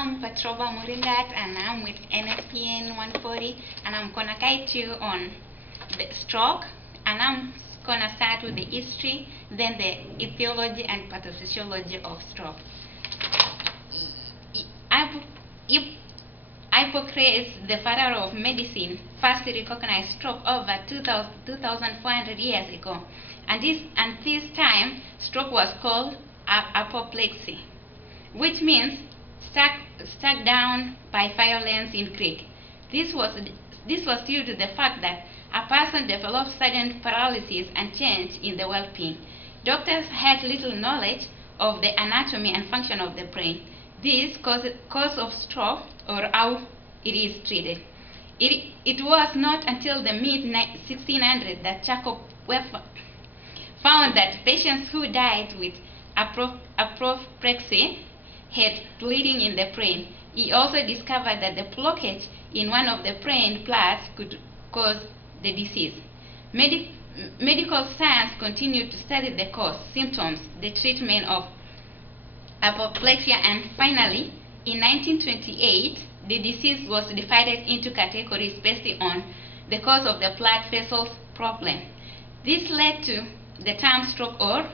I'm Petrova Muringat and I'm with NFPN 140 and I'm gonna guide you on the stroke, and I'm gonna start with the history, then the etiology and pathophysiology of stroke. Hippocrates, the father of medicine, first recognized stroke over 2,400 years ago, and this time stroke was called apoplexy, which means struck down by violence in Greek. This was due to the fact that a person developed sudden paralysis and change in the well-being. Doctors had little knowledge of the anatomy and function of the brain. This cause of stroke, or how it is treated. It was not until the mid-1600s that Jacob found that patients who died with apoplexy had bleeding in the brain. He also discovered that the blockage in one of the brain plaques could cause the disease. Medical science continued to study the cause, symptoms, the treatment of apoplexy, and finally, in 1928, the disease was divided into categories based on the cause of the blood vessels problem. This led to the term stroke or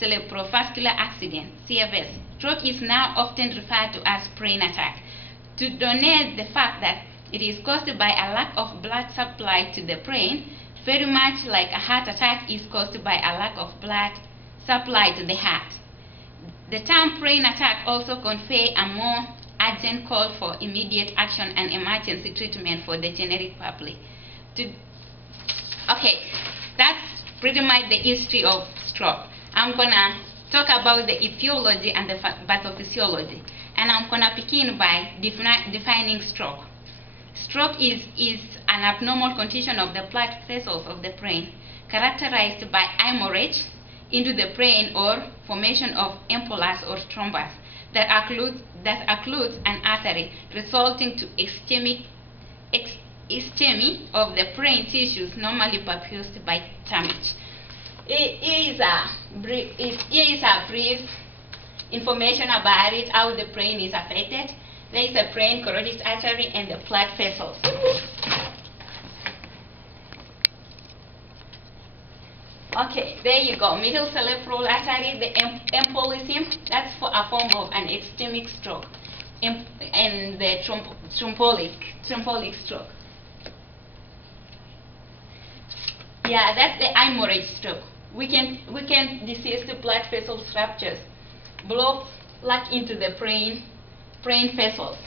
cerebrovascular accident, CVAS. Stroke is now often referred to as brain attack, to denote the fact that it is caused by a lack of blood supply to the brain, very much like a heart attack is caused by a lack of blood supply to the heart. The term brain attack also conveys a more urgent call for immediate action and emergency treatment for the general public. Okay, that's pretty much the history of stroke. I'm gonna talk about the etiology and the pathophysiology, and I'm gonna begin by defining stroke. Stroke is an abnormal condition of the blood vessels of the brain, characterized by hemorrhage into the brain or formation of ampullus or thrombus that occludes an artery, resulting to ischemia of the brain tissues, normally produced by damage. Here is a brief information about it, how the brain is affected. There is a brain carotid artery and the blood vessels. Okay, there you go. Middle cerebral artery, the embolism, that's for a form of an ischemic stroke, and the thrombotic stroke. Yeah, that's the hemorrhage stroke. We can disease the blood vessels ruptures, blood lack into the brain vessels.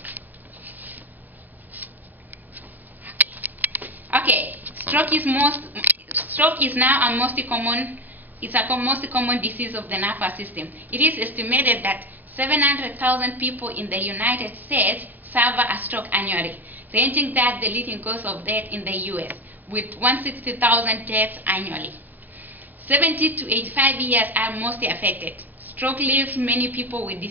Okay, stroke is now a most common disease of the nervous system. It is estimated that 700,000 people in the United States suffer a stroke annually, ranging that the leading cause of death in the U.S. with 160,000 deaths annually. 70 to 85 years are mostly affected. Stroke leaves many people with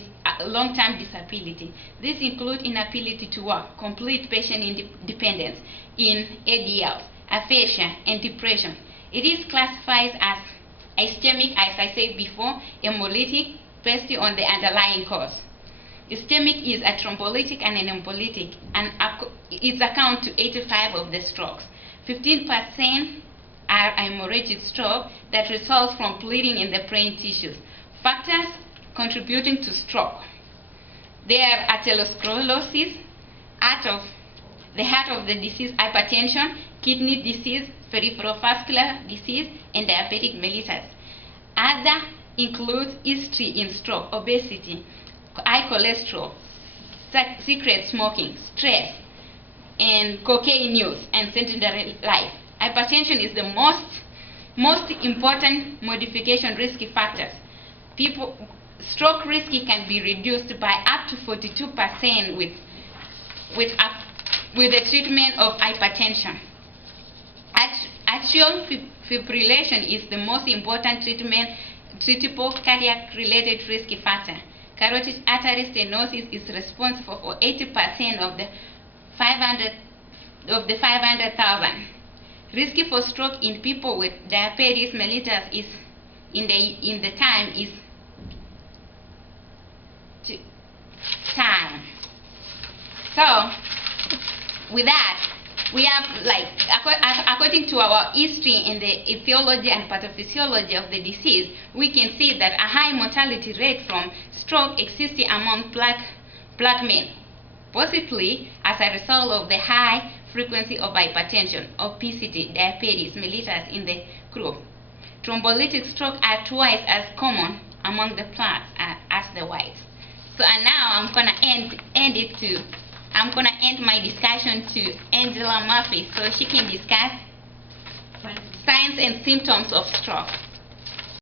long-term disability. This includes inability to work, complete patient independence in ADL, aphasia, and depression. It is classified as ischemic, as I said before, hemolytic, based on the underlying cause. Ischemic is a thrombolytic and an embolytic, and it accounts to 85% of the strokes. 15% are hemorrhagic stroke that results from bleeding in the brain tissues. Factors contributing to stroke: there are atherosclerosis, the heart of the disease, hypertension, kidney disease, cerebrovascular disease, and diabetic mellitus. Other include history in stroke, obesity, high cholesterol, cigarette smoking, stress, and cocaine use, and sedentary life. Hypertension is the most important modification risky factors. Stroke risk can be reduced by up to 42% with the treatment of hypertension. Atrial fibrillation is the most important treatable cardiac-related risky factor. Carotid artery stenosis is responsible for 80% of the 500,000. Risky for stroke in people with diabetes mellitus is in the time is 2 times. time. So, with that, we have, like, according to our history in the etiology and pathophysiology of the disease, we can see that a high mortality rate from stroke exists among black men, possibly as a result of the high frequency of hypertension, obesity, diabetes, mellitus in the group. Thrombolytic stroke are twice as common among the blacks as the whites. So, and now I'm gonna end my discussion to Angela Murphy so she can discuss signs and symptoms of stroke.